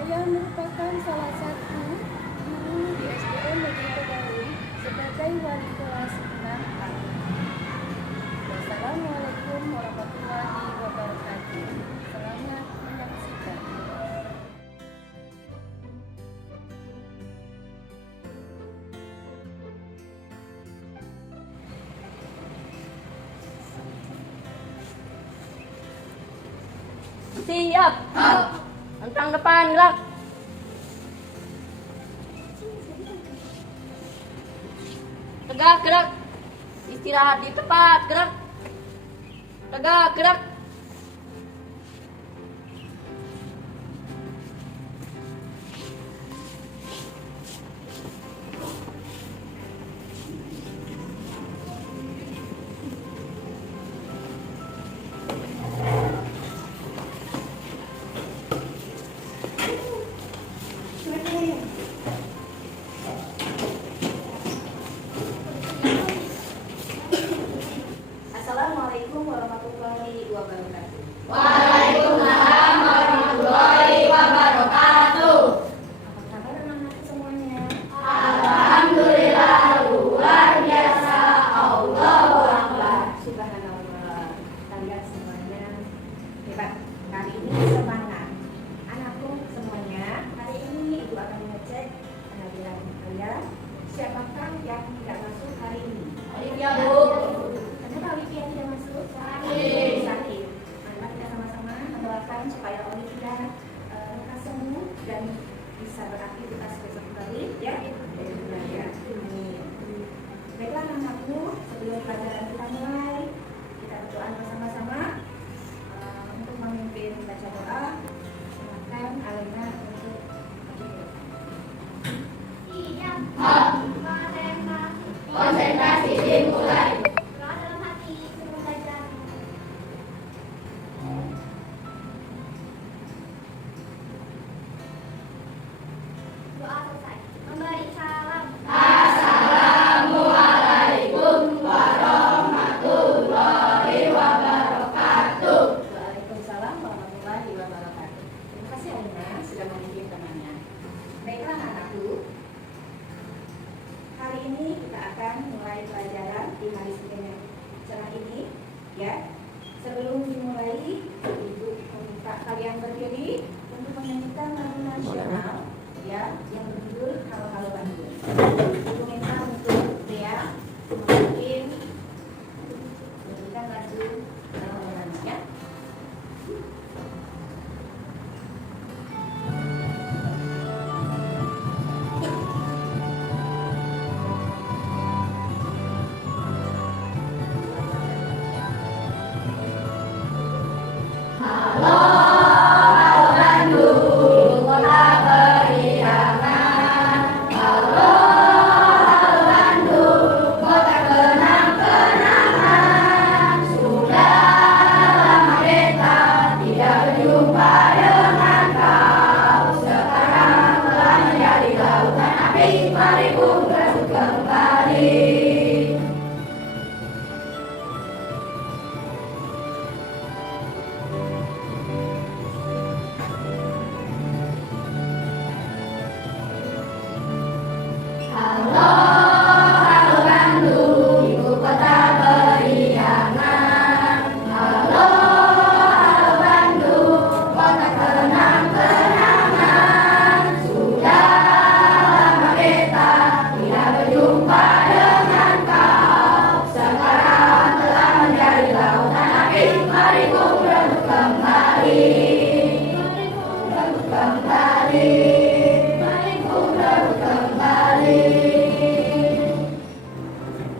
Saya merupakan salah satu guru di SDN Negeri Tegarin sebagai wali kelas 6A. Wassalamualaikum warahmatullahi wabarakatuh. Selamat menyaksikan. Siap. Tentang depan, gerak. Tegak, gerak. Istirahat di tempat, gerak. Tegak, gerak. Assalamualaikum warahmatullahi wabarakatuh. Waalaikumsalam warahmatullahi wabarakatuh. Apa kabar anak-anak semuanya? Alhamdulillah luar biasa. Allahu Akbar. Subhanallah. Kalian semuanya hebat. Kali ini semangat. Anakku semuanya, hari ini Ibu akan mengecek penampilan kalian. Siapakah yang tidak masuk hari ini? Ya, Bu. Kenapa Olivia tidak masuk? Sakit. Sakit. Mari kita sama-sama mendoakan supaya Olivia lekas sembuh dan bisa beraktivitas besok kembali ya. Ya. Amin. Baiklah anak-anakku, sebelum pelajaran kita mulai, kita berdoa bersama-sama untuk memimpin baca doa. Silakan Alena untuk Konsentrasi dimulai. Doa dalam hati sebelum belajar. Doa selesai. Memberi salam. Assalamualaikum warahmatullahi wabarakatuh. Waalaikumsalam warahmatullahi wabarakatuh. Terima kasih Alena sudah memimpin temannya. Baiklah anak-anakku, hari ini kita akan mulai pelajaran di hari Senin yang cerah ini ya. Sebelum dimulai, Ibu meminta kalian berdiri untuk menyanyikan lagu nasional ya yang berjudul Halo Halo Bandung. Ibu minta untuk Dea mungkin menyanyikan lagu Halo Halo Bandung ya.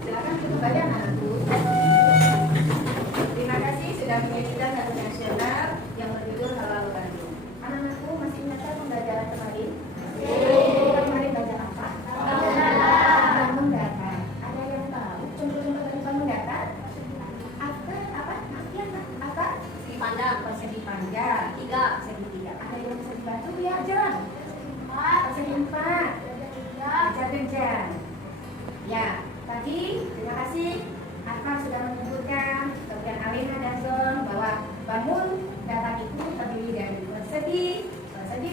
Silakan tutup baca anakku. Terima kasih sudah menyajikan lagu nasional yang berjudul Halo Halo Bandung. Anak-anakku masih ingat pembelajaran kemarin? Kita kemarin baca apa? Bangun datar. Ada yang tahu contoh-contoh dari bangun datar? Apa? Apa? Segi pandang. Persegi panjang. Tiga. Persegi tiga. Ada yang bisa dibantu ya, Jon? Persegi empat. Kejar-kejar. Ya, tadi terima kasih Arfan sudah menyebutkan, kemudian Alena dan Zon bahwa bangun datar itu terdiri dari persegi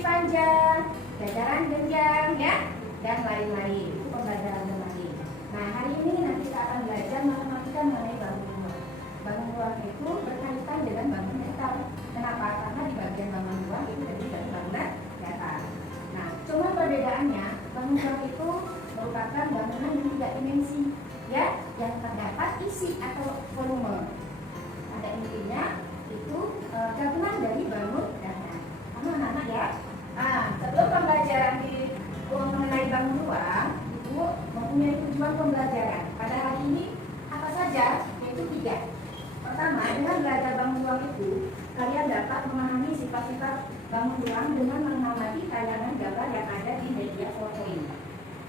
panjang, jajaran genjang, ya, dan lain-lain. Itu pembelajaran kemarin. Nah, hari ini nanti kita akan belajar matematika mengenai bangun ruang. Bangun ruang itu berkaitan dengan bangun datar. Kenapa? Karena di bagian bangun ruang itu terdiri dari bangunan datar. Nah, cuma perbedaannya, bangun ruang itu merupakan bangunan yang 3 dimensi, ya, yang terdapat isi atau volume. Pada intinya itu gabungan dari bangun datar. Kamu anak-anak ya. Nah, sebelum pembelajaran di mengenai bangun ruang itu mempunyai tujuan pembelajaran. Pada hari ini apa saja? Yaitu 3. Pertama, dengan belajar bangun ruang itu kalian dapat memahami sifat-sifat bangun ruang dengan mengamati tayangan gambar yang ada di media foto ini.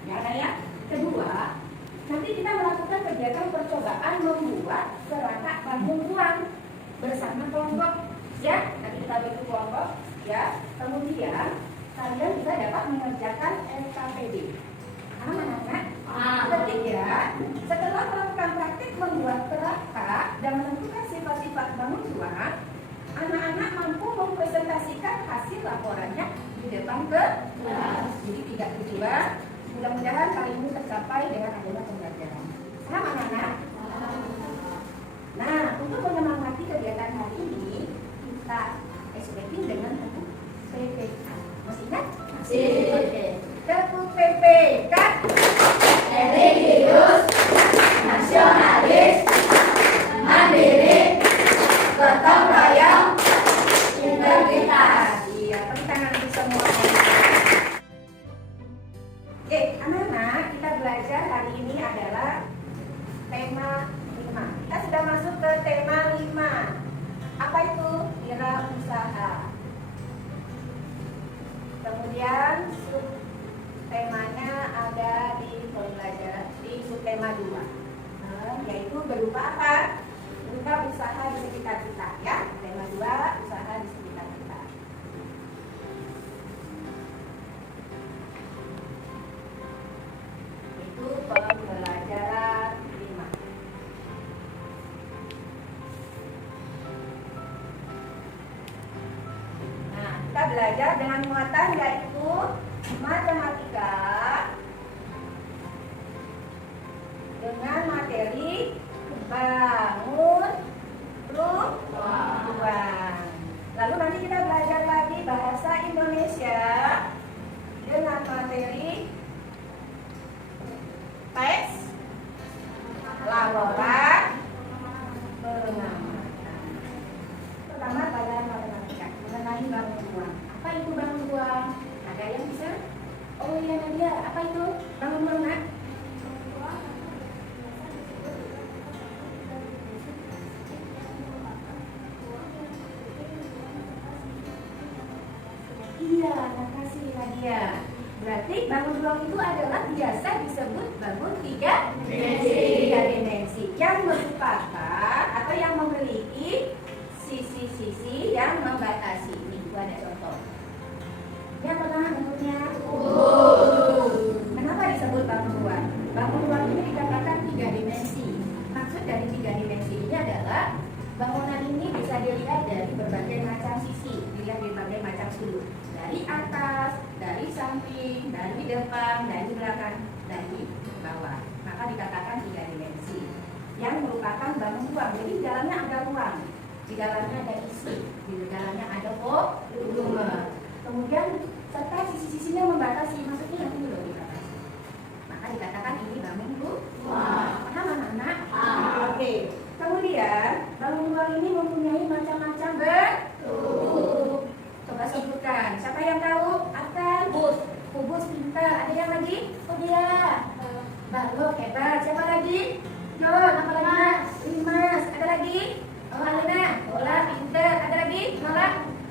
Ya, ya. Kedua, nanti kita melakukan kegiatan percobaan membuat perangkat bangun ruang bersama kelompok. Ya, nanti kita bentuk kelompok. Ya, kemudian kalian juga dapat mengerjakan LKPD. Anak-anak, ketiga, setelah melakukan praktik membuat perangkat dan menentukan sifat-sifat bangun ruang, anak-anak mampu mempresentasikan hasil laporannya di depan kelas. Jadi 3 tujuan. Mudah-mudahan hal ini tercapai dengan adanya pembelajaran. Paham anak-anak? Nah, untuk menyemangati kegiatan hari ini, kita SPP dengan buku PPK. Masih ingat? Masih. Oke. Buku PPK. Religius, nasionalis, mandiri, gotong royong, integritas. Iya, tepuk tangan untuk semua. Oke, anak-anak, kita belajar hari ini adalah tema 5. Kita sudah masuk ke tema 5. Apa itu? Wirausaha. Kemudian sub temanya ada di pembelajaran di subtema 2, yaitu berupa apa? Berupa usaha di sekitar kita, ya. Tema 2, usaha di sekitar kita. Itu pembelajaran 5. Nah, kita belajar dengan muatan yaitu matematika dengan materi bangun ruang. Lalu nanti kita belajar lagi bahasa Indonesia dengan materi teks, laporan, pengamatan. Pertama pada matematika mengenai bangun ruang. Apa itu bangun ruang? Ada yang bisa? Oh iya Nadia, apa itu bangun ruang, Nak? Iya, makasih Nadia. Berarti bangun ruang itu adalah biasa disebut bangun 3 dimensi yang merupakan atau yang memiliki sisi-sisi yang membatasi. Ini ada contoh. Yang pertama bentuknya kenapa disebut bangun ruang? Bangun ruang ini dikatakan 3 dimensi. Maksud dari 3 dimensi ini adalah bangunan ini bisa dilihat dari berbagai macam sisi, dilihat dari berbagai macam sudut. Dari atas, dari samping, dari depan, dari belakang, dari bawah. Maka dikatakan 3 dimensi yang merupakan bangun ruang. Jadi di dalamnya ada ruang, di dalamnya ada isi, di dalamnya ada volume. Kemudian serta sisi-sisinya membatasi, maksudnya yang ini loh dibatasi. Maka dikatakan ini bangun ruang. Paham anak-anak? Oke. Kemudian bangun ruang ini mempunyai macam-macam bentuk. Coba sebutkan. Siapa yang tahu? Akan kubus pintar. Ada yang lagi? Oh dia. Balok hebat. Siapa lagi? John. Apa lagi? Limas. Ada lagi? Oh Alina. Bola pintar. Ada lagi? Nola.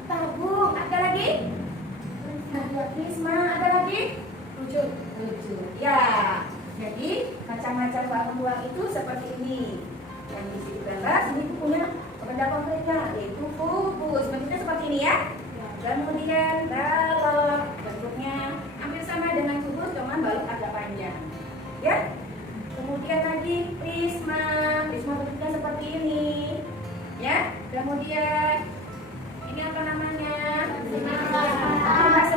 Tabung. Ada lagi? Nadia Krisma. Ada lagi? Lucu. Ya. Jadi macam-macam bangun ruang itu seperti ini. Yang di sini gambar, sini punya benda konkretnya yaitu kubus. Bentuknya seperti ini ya. Kemudian balok, bentuknya hampir sama dengan kubus, cuman balok agak panjang. Ya. Kemudian lagi prisma, prisma bentuknya seperti ini. Ya. Kemudian ini apa namanya? Bahasa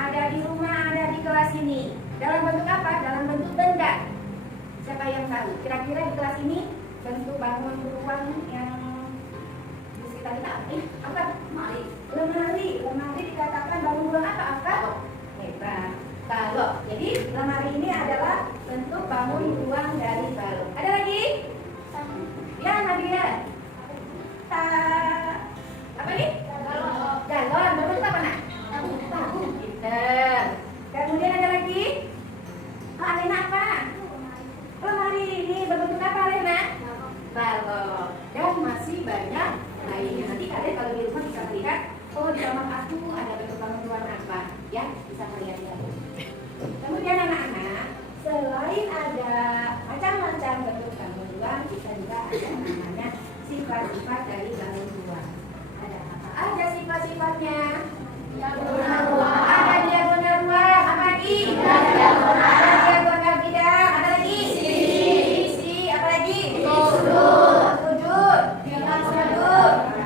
ada di rumah, ada di kelas ini. Dalam bentuk apa? Dalam bentuk benda. Siapa yang tahu? Kira-kira di kelas ini bentuk bangun ruang yang di sekitar kita apa? Lemari. Lemari dikatakan bangun ruang apa? Apa? Hebat. Balok. Jadi lemari ini adalah bentuk bangun ruang dari balok. Ada lagi? Ya, Nadia. Apa nih? Galon. Berbentuk apa nak? Tabung. Pinter. Kemudian ada lagi? Alena apa? Lemari ini berbentuk apa, Alena? Balok. Dan masih banyak lainnya. Nanti kalian kalau di rumah bisa melihat, oh di kamar aku ada bentuk bangun ruang apa? Ya, bisa melihat ya. Kemudian anak-anak, selain ada macam-macam bentuk bangun ruang, kita juga ada namanya sifat-sifat dari bangun ruang. Ada apa aja sifat-sifatnya? Diagonal ruang. Ada diagonal ruang, apa lagi? Ada diagonal bidang, apa lagi? Sisi, apa lagi? Sudut. Sudut.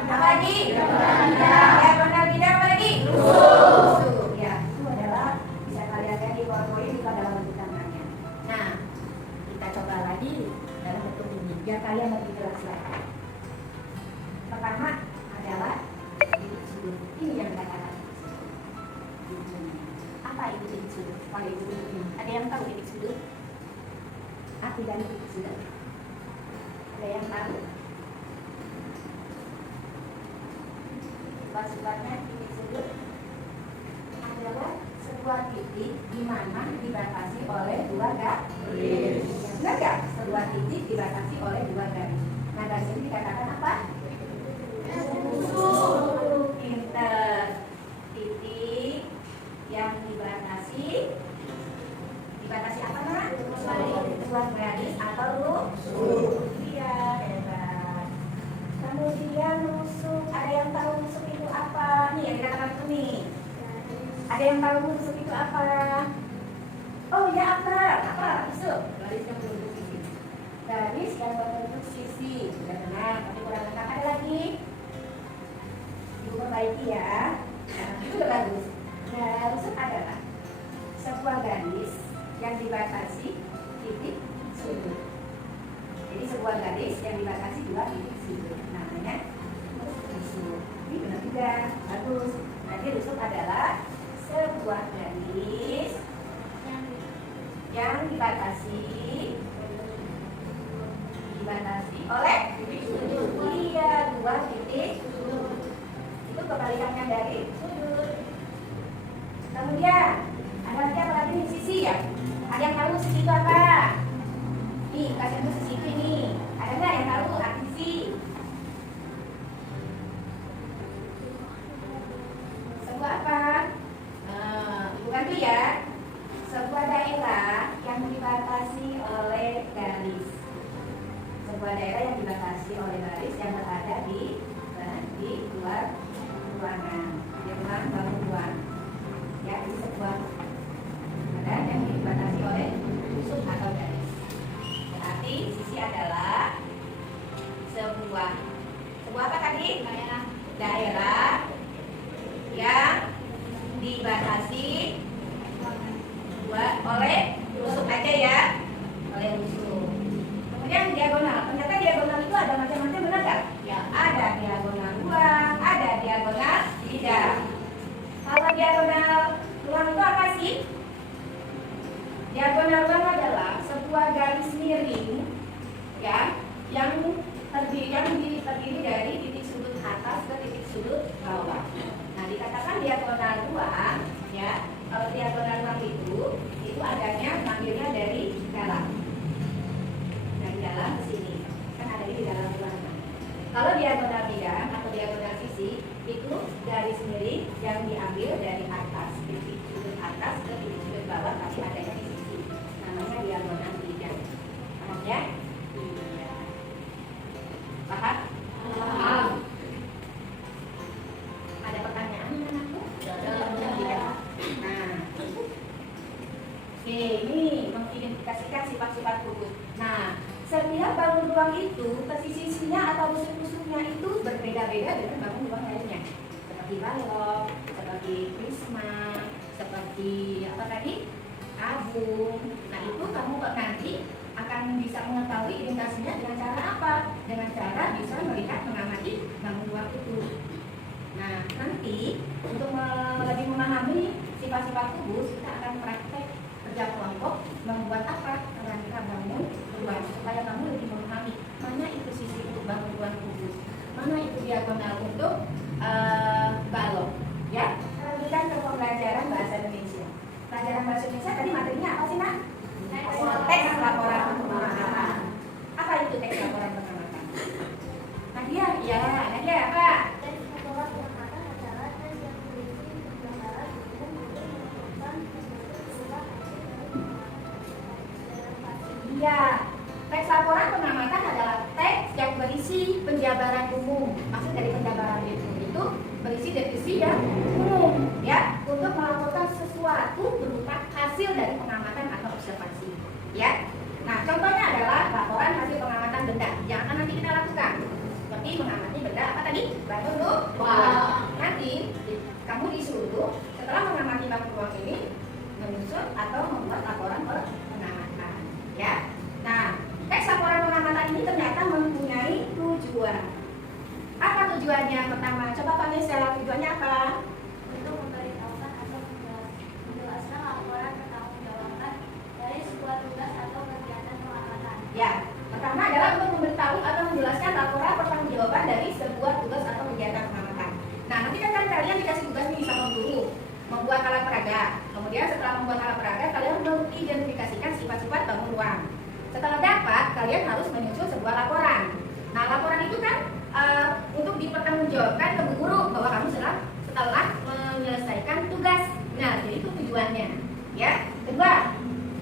Apa lagi? Diagonal bidang, apa lagi? Rusuk. Ya, itu adalah bisa kalian lihat di PowerPoint juga dalam bentuk gambarnya. Nah, kita coba lagi dalam bentuk ini biar kalian lebih jelas lagi. Pertama adalah titik sudut. Ini yang dikatakan apa itu titik sudut? Kalau itu ini, ada yang tahu titik sudut? Arti dari titik sudut? Ada yang tahu? Sifat-sifatnya titik sudut adalah sebuah titik di mana dibatasi oleh dua garis. Benar nggak? Sebuah titik dibatasi oleh dua garis. Nah, dari sini dikatakan apa? Rusuk. Pinter. Titik yang dibatasi apa nak? Dua garis atau rusuk. Iya, hebat. Kemudian rusuk, ada yang tahu rusuk itu apa? Nih yang dikatakan itu nih. Ada yang tahu rusuk itu apa? Oh ya, apa? Rusuk. Garis yang berbentuk sisi. Garis yang berbentuk sisi. Sudah benar, tapi kurang lengkap. Ada lagi? Ibu perbaiki ya. Nah, itu udah bagus. Nah, rusuk adalah sebuah garis yang dibatasi titik sudut. Jadi sebuah garis yang dibatasi dua titik sudut. Namanya rusuk. Ini benar juga, bagus. Jadi rusuk adalah sebuah garis yang dibatasi oleh titik sudut. Iya, dua titik sudut. Itu kebalikannya dari sudut. Kemudian ada lagi apa lagi nih? Sisi ya. Ada yang tahu sisi itu apa? Nih, kasih itu sisi itu nih. Ada nggak yang tahu arti sisi? Sebuah apa? Bukan itu ya. Sebuah daerah yang dibatasi oleh garis. Sebuah daerah yang dibatasi oleh garis yang berada di luar ruangan. Di ruang bangun ruang. Ya, ini sebuah daerah yang dibatasi oleh rusuk atau garis. Berarti sisi adalah sebuah apa tadi? Daerah yang dibatasi oleh rusuk aja ya, oleh rusuk. Kemudian diagonal. Ternyata diagonal itu ada macam-macam, benar nggak? Ya, ada diagonal ruang, ada diagonal bidang. Kalau diagonal ruang itu apa sih? Diagonal ruang adalah sebuah garis miring ya, yang terdiri dari titik sudut atas ke titik sudut bawah. Nah, dikatakan diagonal ruang ya. Kalau diagonal ruang itu adanya manggilnya dari dalam. Dari dalam ke sini. Kan ada di dalam ruangan. Kalau diagonal bidang atau diagonal sisi itu garis miring yang diambil dari atas, titik sudut atas ke titik sudut bawah, tapi adanya di sisi. Namanya diagonal bidang. Paham ya? Iya. Paham? Paham. Ada pertanyaan anakku? Nah, oke, ini mengidentifikasikan sifat-sifat kubus. Nah, setiap bangun ruang itu sisi-sisinya atau rusuk-rusuknya itu berbeda-beda dengan bangun ruang lainnya. Seperti balok, seperti prisma, seperti di apa tadi? Tabung. Nah, itu kamu nanti akan bisa mengetahui identitasnya dengan cara apa? Dengan cara bisa melihat, mengamati bangun ruang itu. Nah, nanti untuk lebih memahami sifat-sifat kubus, kita akan praktek kerja kelompok membuat apa? Kerangka bangun ruang, supaya kamu lebih memahami mana itu sisi untuk bangun ruang kubus, mana itu diagonal untuk balok. Ya, lanjutkan ke pembelajaran bahasa Indonesia. Pelajaran bahasa Indonesia tadi materinya apa sih, Nak? Teks laporan pengamatan. Apa itu teks laporan pengamatan? Nadia, ya, Nadia apa? Teks laporan pengamatan adalah teks yang berisi gambaran umum untuk menentukan berupa hasil dari pengamatan. Iya, teks laporan pengamatan adalah teks yang berisi penjabaran umum. Maksud dari penjabaran itu berisi definisi yang umum, ya, untuk melaporkan sesuatu berupa hasil dari pengamatan atau observasi, ya. Nah, contohnya adalah laporan hasil pengamatan benda yang akan nanti kita lakukan, seperti mengamati benda apa tadi? Batu ruang. Nanti kamu disuruh setelah mengamati batu ruang ini menyusun atau membuat laporan pengamatan, ya. Nah, teks laporan pengamatan ini ternyata mempunyai tujuan. Apa tujuannya? Pertama, coba Vanessa, tujuannya apa? Untuk memberitahukan atau menjelaskan laporan pertanggungjawaban dari sebuah tugas atau kegiatan pengamatan. Ya, pertama adalah untuk memberitahu atau menjelaskan laporan pertanggungjawaban dari sebuah tugas atau kegiatan pengamatan. Nah, nanti kan kalian dikasih tugas nih sama guru membuat alat peraga. Kemudian setelah membuat alat peraga, kalian mengidentifikasikan sifat-sifat bangun ruang. Setelah dapat, kalian harus menyusun sebuah laporan. Nah, laporan itu kan untuk dipertanggungjawabkan ke guru bahwa kamu setelah menyelesaikan tugas. Nah, jadi itu tujuannya. Ya, kedua,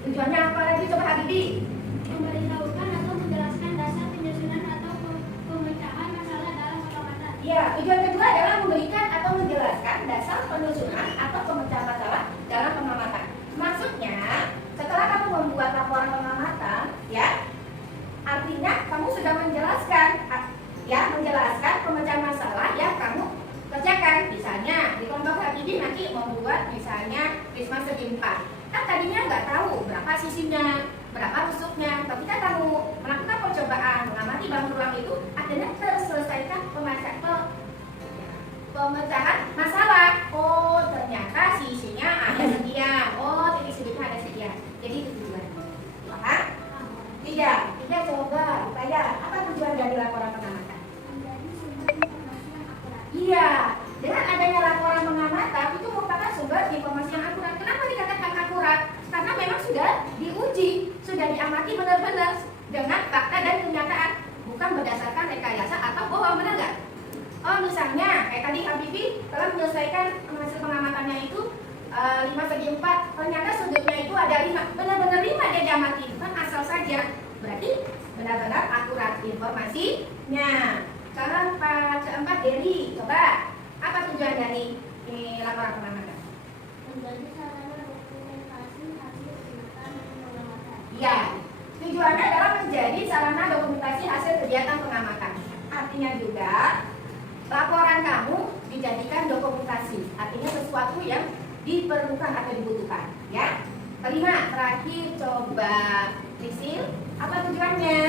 tujuannya apa lagi? Coba Habibi. Memberitahukan atau menjelaskan dasar penyusunan atau pemecahan masalah dalam pengamatan. Ya, tujuan kedua adalah memberikan atau menjelaskan dasar penyusunan atau pemecahan masalah dalam pengamatan. Maksudnya, setelah kamu membuat laporan pengamatan, ya, artinya kamu sudah menjelaskan, ya, menjelaskan pemecahan masalah yang kamu kerjakan. Misalnya di kelompok Habibi nanti membuat misalnya prisma segi 4. Kan tadinya nggak tahu berapa sisinya, berapa tusuknya, tapi kan kamu melakukan percobaan mengamati bangun ruang itu, akhirnya terselesaikan pemecahan masalah. Oh, ternyata sisinya ada sekian. Oh, titik sudutnya ada sekian. Jadi itu tujuannya. Paham? Tidak. Coba saya apa tujuan dari laporan pengamatan? Menjadi sumber informasi yang akurat. Iya, dengan adanya laporan pengamatan itu merupakan sumber informasi yang akurat. Kenapa dikatakan akurat? Karena memang sudah diuji, sudah diamati benar-benar dengan fakta dan kenyataan, bukan berdasarkan rekayasa atau bohong, benar nggak? Oh, misalnya kayak tadi Habibi telah menyelesaikan hasil pengamatannya itu 5 segi 4, ternyata sudutnya itu ada 5, benar-benar 5 dia diamati, bukan asal saja. Berarti benar-benar akurat informasinya. Sekarang keempat Deli, coba apa tujuan dari ini laporan pengamatan? Menjadi sarana dokumentasi hasil kegiatan pengamatan. Iya, tujuannya adalah menjadi sarana dokumentasi hasil kegiatan pengamatan. Artinya juga laporan kamu dijadikan dokumentasi, artinya sesuatu yang diperlukan atau dibutuhkan, ya. Kelima, terakhir coba Lisil, apa tujuannya?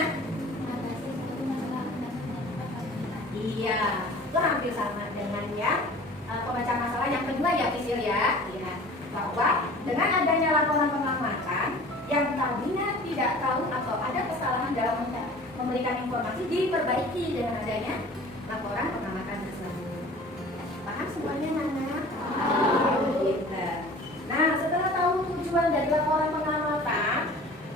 Mengatasi suatu masalah dan menyatukan komunitas. Iya, itu hampir sama dengan yang pemecah masalah yang kedua ya Lisil ya. Iya, bahwa dengan adanya laporan pengamatan yang tadinya tidak tahu atau ada kesalahan dalam memberikan informasi diperbaiki dengan adanya laporan pengamatan tersebut. Paham semuanya, Nana? Gitu. Nah, setelah tahu tujuan dari laporan pengamatan,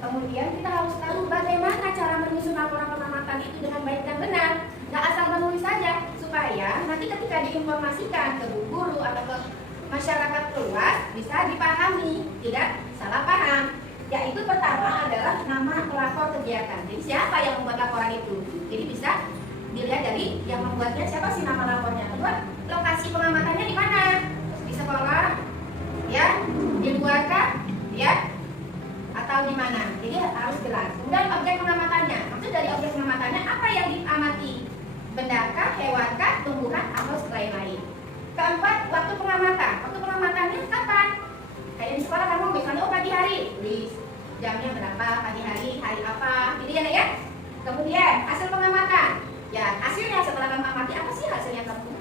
kemudian kita harus tahu bagaimana cara menyusun laporan pengamatan itu dengan baik dan benar. Nggak asal menulis saja, supaya nanti ketika diinformasikan ke guru atau ke masyarakat luas bisa dipahami, tidak salah paham. Yaitu pertama adalah nama pelapor kegiatan. Jadi siapa yang membuat laporan itu? Jadi bisa dilihat dari yang membuatnya, siapa sih nama lapornya. Kedua, lokasi pengamatannya di mana? Di sekolah, ya, di luar kah, ya, atau di mana? Jadi harus jelas. Kemudian objek pengamatannya. Maksud dari objek pengamatannya apa yang diamati? Bendakah, hewankah, tumbuhan, atau lain-lain. Keempat, waktu pengamatan. Waktu pengamatannya kapan? Kayak ditulis jamnya berapa, pagi hari, hari apa, gitu ya nak ya. Kemudian hasil pengamatan, ya hasilnya setelah mengamati apa sih hasilnya kamu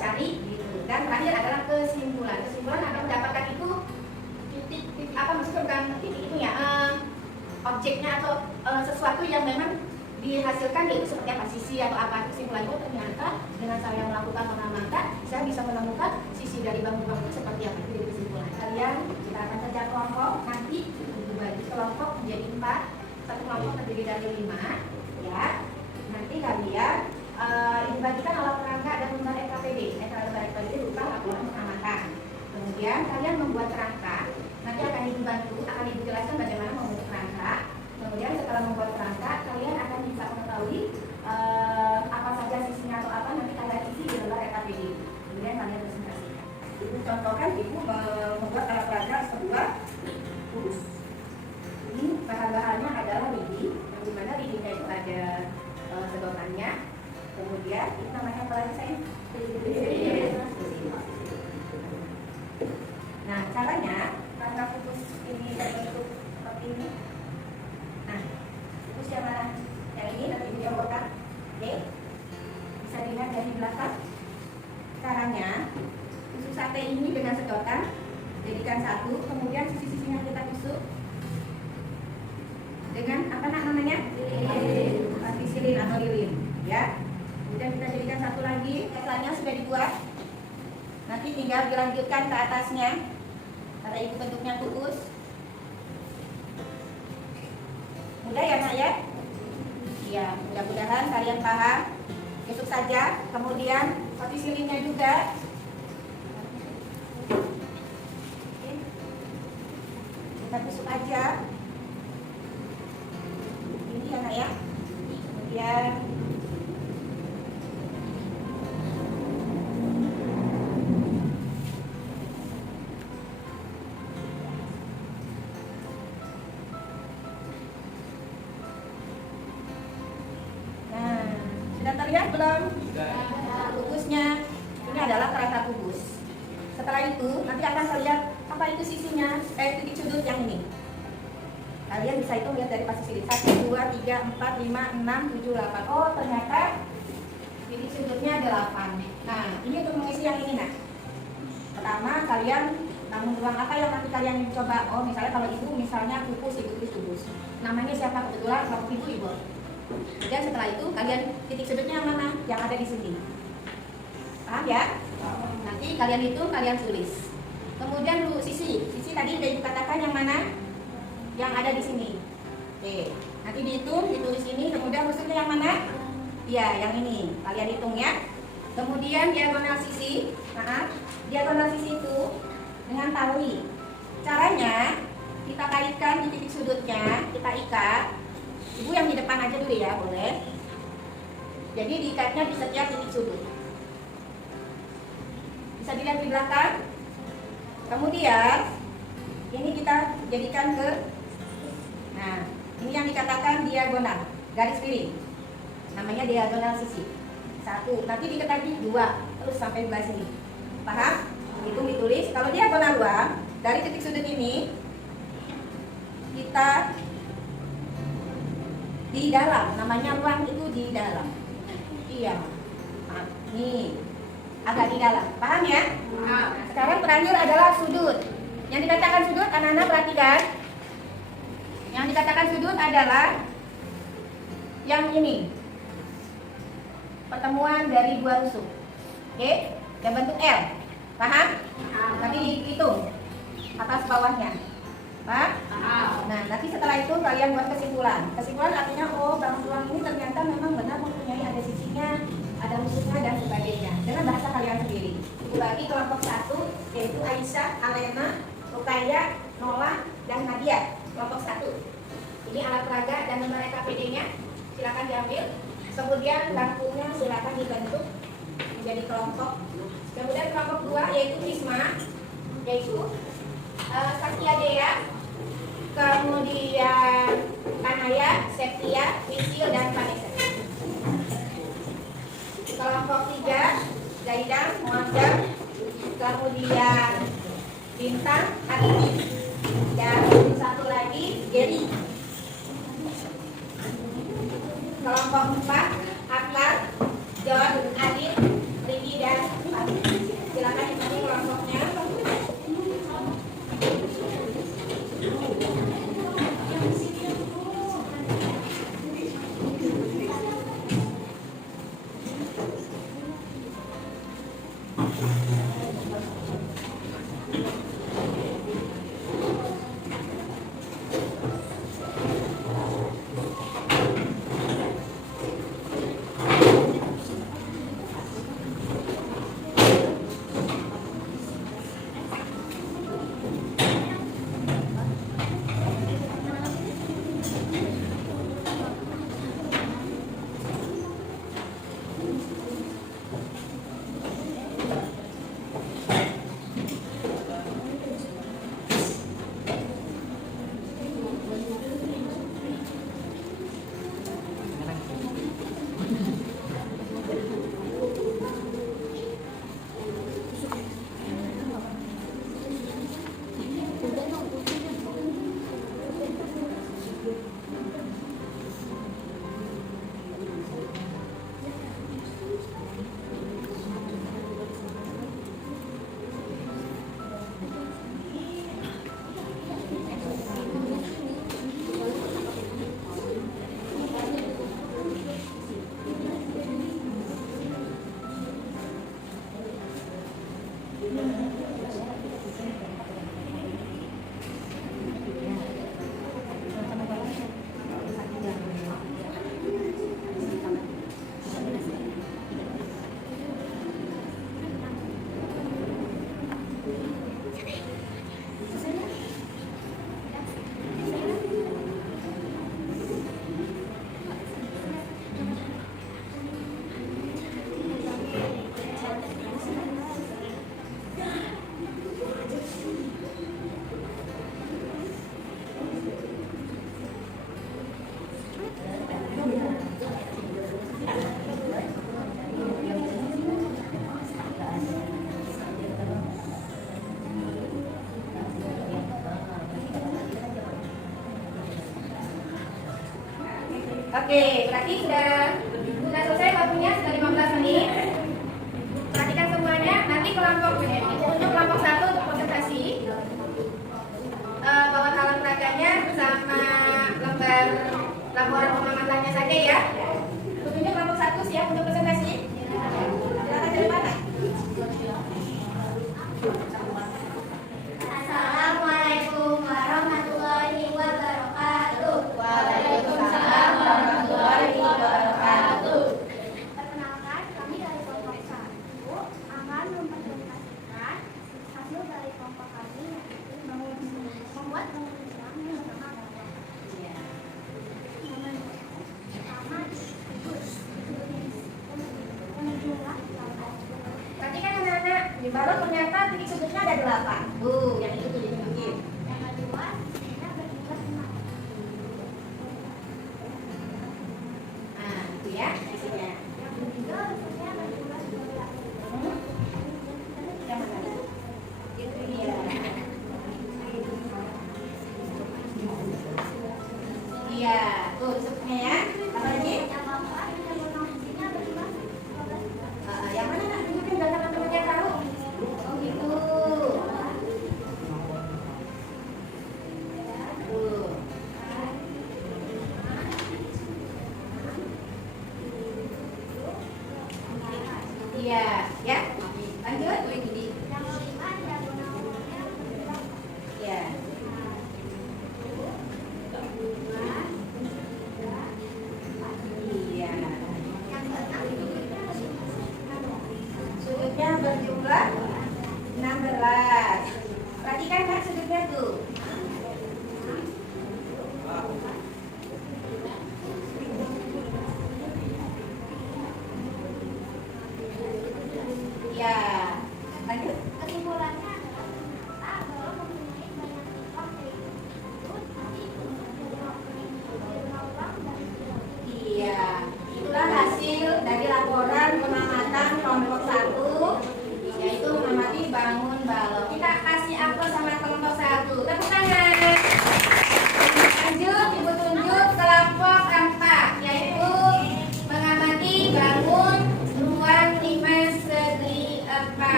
cari gitu. Dan terakhir adalah kesimpulan. Kesimpulan akan mendapatkan itu titik apa, maksudnya bukan titik itu ya, objeknya atau sesuatu yang memang dihasilkan yaitu seperti apa, sisi atau apa. Kesimpulan itu ternyata dengan saya melakukan pengamatan saya bisa menemukan sisi dari bangunan itu seperti apa. Itu jadi kesimpulan. Kalian kita akan kerja kelompok, nanti dibagi kelompok menjadi 4, satu kelompok terdiri dari 5 ya. Nanti kalian dibagikan alat perangkat dan lembar EKPD. Lembar EKPD berupa laporan pengamatan. Kemudian kalian membuat kerangka. Nanti akan ibu bantu, akan ibu jelaskan bagaimana membuat kerangka. Kemudian setelah membuat kerangka, kalian akan bisa mengetahui apa saja sisinya atau apa, nanti kalian isi di lembar EKPD. Kemudian kalian presentasikan. Ibu contohkan, ibu membuat alat peraga sebuah kubus. Ini bahan-bahannya adalah lidi, yang dimana lidinya itu ada sedotannya. Kemudian itu namanya apa lagi saya? Nah, caranya karena kubus ini terbentuk seperti ini. Nah, kubus yang mana? Yang ini nanti di kotak. Oke. Bisa dilihat dari belakang. Caranya tusuk sate ini dengan sedotan, jadikan satu. Kemudian sisi-sisinya kita tusuk dengan apa namanya? Antisilin atau lilin, ya. Kemudian kita jadikan satu lagi. Kesannya sudah dibuat. Nanti tinggal dilanjutkan ke atasnya. Karena itu bentuknya kubus. Mudah ya nak ya? Ya, mudah-mudahan kalian paham. Besok saja. Kemudian antisilinya juga. Oke. Kita tusuk aja. Ini ya nak ya. Kemudian terlihat belum? Kubusnya. Ini adalah kerangka kubus. Setelah itu nanti akan terlihat apa itu sisinya, titik sudut yang ini. Kalian bisa itu lihat dari posisi 1, 2, 3, 4, 5, 6, 7, 8. Oh ternyata titik sudutnya ada 8. Nah ini untuk mengisi yang ini nak. Pertama kalian namun ruang apa yang nanti kalian coba. Oh misalnya kalau ibu misalnya kubus, ibu tulis kubus. Namanya siapa kebetulan kalau ibu. Dan setelah itu kalian titik sudutnya yang mana? Yang ada di sini. Paham ya? Nanti kalian hitung, kalian tulis. Kemudian dulu sisi tadi udah dikatakan yang mana? Yang ada di sini. Oke. Nanti dihitung, ditulis ini. Kemudian rusuknya yang mana? Ya, yang ini. Kalian hitung ya. Kemudian diagonal sisi. Diagonal sisi itu dengan tali. Caranya kita kaitkan di titik sudutnya, kita ikat. Ibu yang di depan aja dulu ya, boleh. Jadi diikatnya di setiap titik sudut. Bisa dilihat di belakang. Kemudian ini kita jadikan ke, nah ini yang dikatakan diagonal, garis miring. Namanya diagonal sisi. 1, nanti diikat lagi 2, terus sampai belah sini. Paham? Itu ditulis. Kalau diagonal ruang dari titik sudut ini kita di dalam, namanya ruang itu di dalam. Iya. Nah, nih agak di dalam. Paham ya? Nah, sekarang terakhir adalah sudut. Yang dikatakan sudut, anak-anak perhatikan. Yang dikatakan sudut adalah yang ini. Pertemuan dari dua rusuk. Oke? Yang bentuk L. Paham? Nanti dihitung atas bawahnya. Paham? Nah, nanti setelah itu kalian buat kesimpulan. Kesimpulan artinya, oh bangun ruang ini ternyata memang benar mempunyai ada sisinya, ada rusuknya dan sebagainya. Dengan bahasa kalian sendiri. Ibu bagi kelompok 1 yaitu Aisyah, Alena, Rukaya, Nola, dan Nadia. Kelompok 1. Ini alat peraga dan nomor EKPD-nya. Silakan diambil. Kemudian lampunya silakan dibentuk menjadi kelompok. Kemudian kelompok 2 yaitu Risma, yaitu Satya Dea, kemudian Kanaya, Septia, Wisil, dan Vanessa. Kelompok 3 Zaidang, Muazzam, kemudian Bintang, Ati, dan satu lagi Gary. Kelompok 4, Akbar, John, Adit, Riki, dan Fat. Silakan ikuti kelompoknya. Oke, berarti sudah selesai waktunya, sudah 15 menit. Perhatikan semuanya. Nanti untuk kelompok 1 untuk presentasi, bawa alat peraganya bersama lembar laporan pengamatannya saja ya. Tentunya kelompok 1 siap untuk presentasi. Silakan dari mana? Assalamualaikum warahmatullahi wabarakatuh. Waalaikumsalam warahmatullahi wabarakatuh. Perkenalkan, kami dari kelompok 1 akan mempresentasikan hasil dari kelompok kami, yaitu membuat pengujian yang bernama pertama penjumlah Perhatikan anak-anak, di balon ternyata titik sudutnya ada 8. Yang itu tuh ditunjukin. yang kedua kita berjumlah 5. Nah, itu ya isinya. Yang ketiga rumusnya berjumlah 12. Yang mana? Itu dia. Iya, tuh disebutnya ya. Apa lagi? Yang keempat yang berjumlah berjumlah 12. Yang mana nak tunjukin biar teman-temannya tahu. Oh gitu.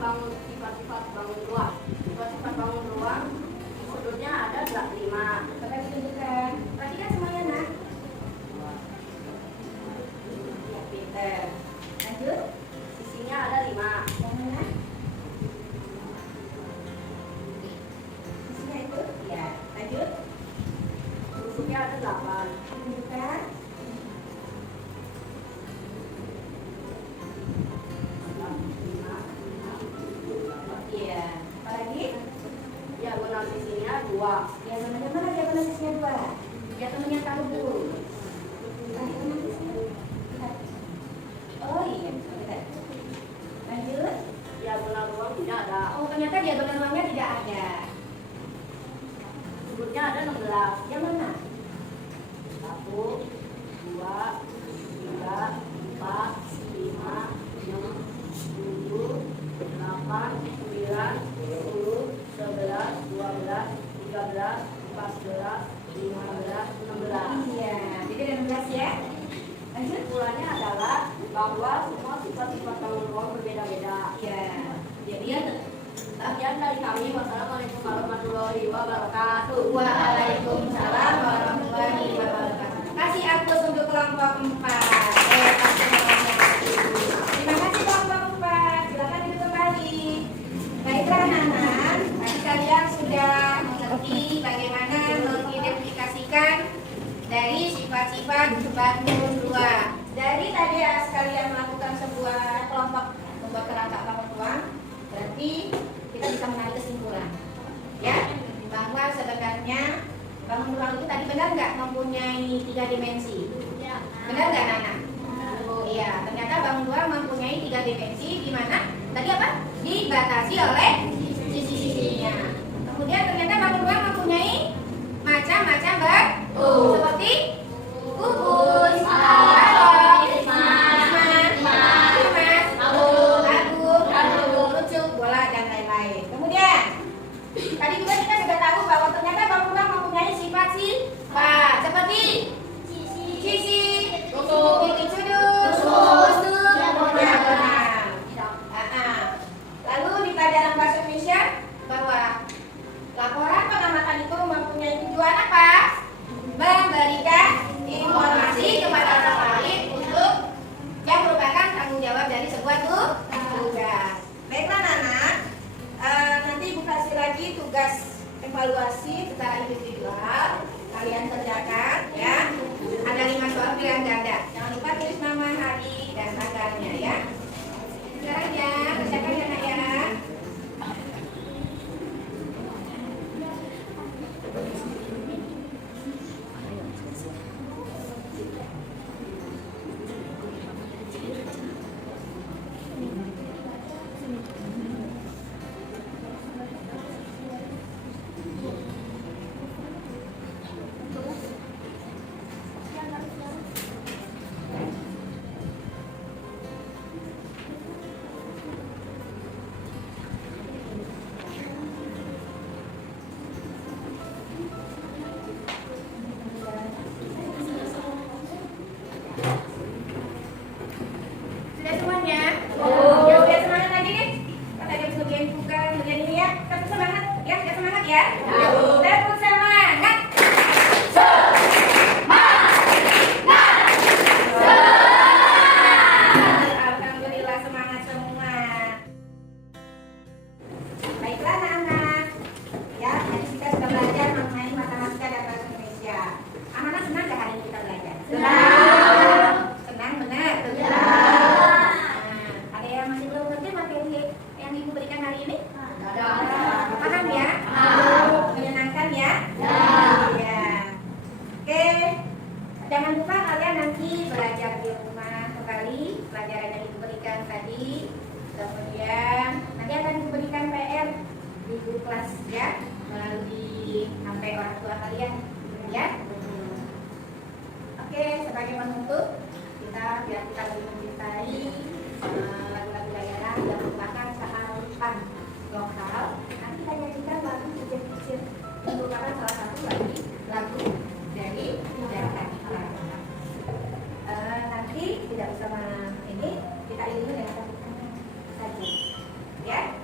sifat-sifat bangun ruang. Sifat-sifat bangun ruang sudutnya ada 5. Coba ditunjukkan. Perhatikan semuanya, nak. Ya, pinter. Lanjut. Sisinya ada 5. Yang mana? Sisinya itu? Ya. Lanjut. Tusuknya ada 8. Tunjukkan. Iya. Apa lagi? Diagonal sisinya 2. Diagonalnya mana? Diagonal sisinya 2. Diagonalnya tahu dulu. Oh iya. Lanjut. Diagonal ruang tidak ada. Oh, ternyata diagonal ruangnya tidak ada. Sudutnya ada 16. Yang mana? 1, 2, 3, 4, 5, 6, 7, 8, 9, 10, 11, 12, 13, 14, 15, 16. Iya. Jadi ada 16 ya. Lanjut. Kesimpulannya adalah bahwa semua sifat-sifat bangun ruang berbeda-beda. Iya. Jadi Sekian dari kami. Wassalamualaikum warahmatullahi wabarakatuh. Waalaikumsalam warahmatullahi wabarakatuh. Kasih Agus untuk kelompok 4. Terima kasih kelompok 4. Silakan duduk kembali. Baiklah anak-anak, tadi kalian sudah mengerti bagaimana mengidentifikasikan dari sifat-sifat bangun ruang. Dari tadi kalian melakukan sebuah kelompok membuat kerangka bangun ruang, berarti kita bisa menarik kesimpulan, ya, bahwa sebenarnya bangun ruang itu tadi benar nggak mempunyai 3 dimensi? Benar nggak, Nana? Iya, ternyata bangun ruang mempunyai 3 dimensi, di mana tadi apa? Dibatasi oleh sisi-sisinya. Kemudian ternyata bangun ruang mempunyai macam-macam bentuk, seperti kubus, balon, lucu, bola, dan lain-lain. Kemudian tadi juga kita sudah tahu bahwa ternyata bangun ruang mempunyai sifat-sifat seperti sisi, titik sudut, diagonal. Lalu di pelajaran bahasa Indonesia bahwa laporan pengamatan itu mempunyai tujuan apa? Memberikan informasi kepada orang lain untuk yang merupakan tanggung jawab dari sebuah tugas. Baiklah anak, nanti Ibu kasih lagi tugas evaluasi secara individual. Kalian kerjakan ya. Ada 5 soal pilihan ganda. Jangan lupa tulis nama, hari, dan tanggalnya ya. Sekarang ya, kerjakan ya nak ya. Sudah semuanya? Ya udah semangat lagi nih. Kan tadi habis ngerjain tugas, ngerjain ini ya. Tetap semangat ya, sudah semangat ya. Tetap semangat. Alhamdulillah semangat semua. Baiklah anak-anak. Ya, tadi kita sudah belajar mengenai matematika dan bahasa Indonesia. Anak-anak senang gak hari ini kita belajar? Senang benar? Ada yang masih belum ngerti materi yang Ibu berikan hari ini? Paham ya? Menyenangkan ya? Ya. Oke. Jangan lupa kalian nanti belajar di rumah kembali pelajaran yang Ibu berikan tadi. Kemudian nanti akan Ibu berikan PR di grup kelas ya, melalui HP orang tua kalian ya. Oke, sebagai penutup kita biar kita lebih mencintai lagu-lagu daerah yang merupakan kearifan lokal. Nanti kita nyanyikan lagu kecil-kecil yang merupakan salah satu lagu dari daerah kita. Nanti tidak bersama ini kita iringi dengan satu saja, ya.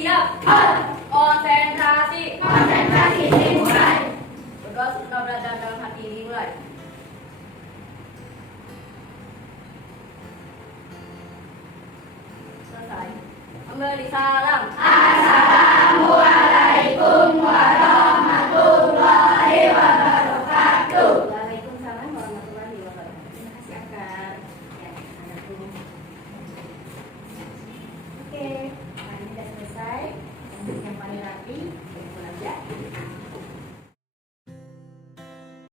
Siap. Konsentrasi. Konsentrasi dimulai. Berdoa serta belajar dalam hati dimulai. Selesai. Memberi salam. Assalamualaikum warahmatullahi wabarakatuh. Waalaikumsalam warahmatullahi wabarakatuh. Terima kasih Akar. Ya, anakku. Oke, nah ini sudah selesai. Yang paling rapi.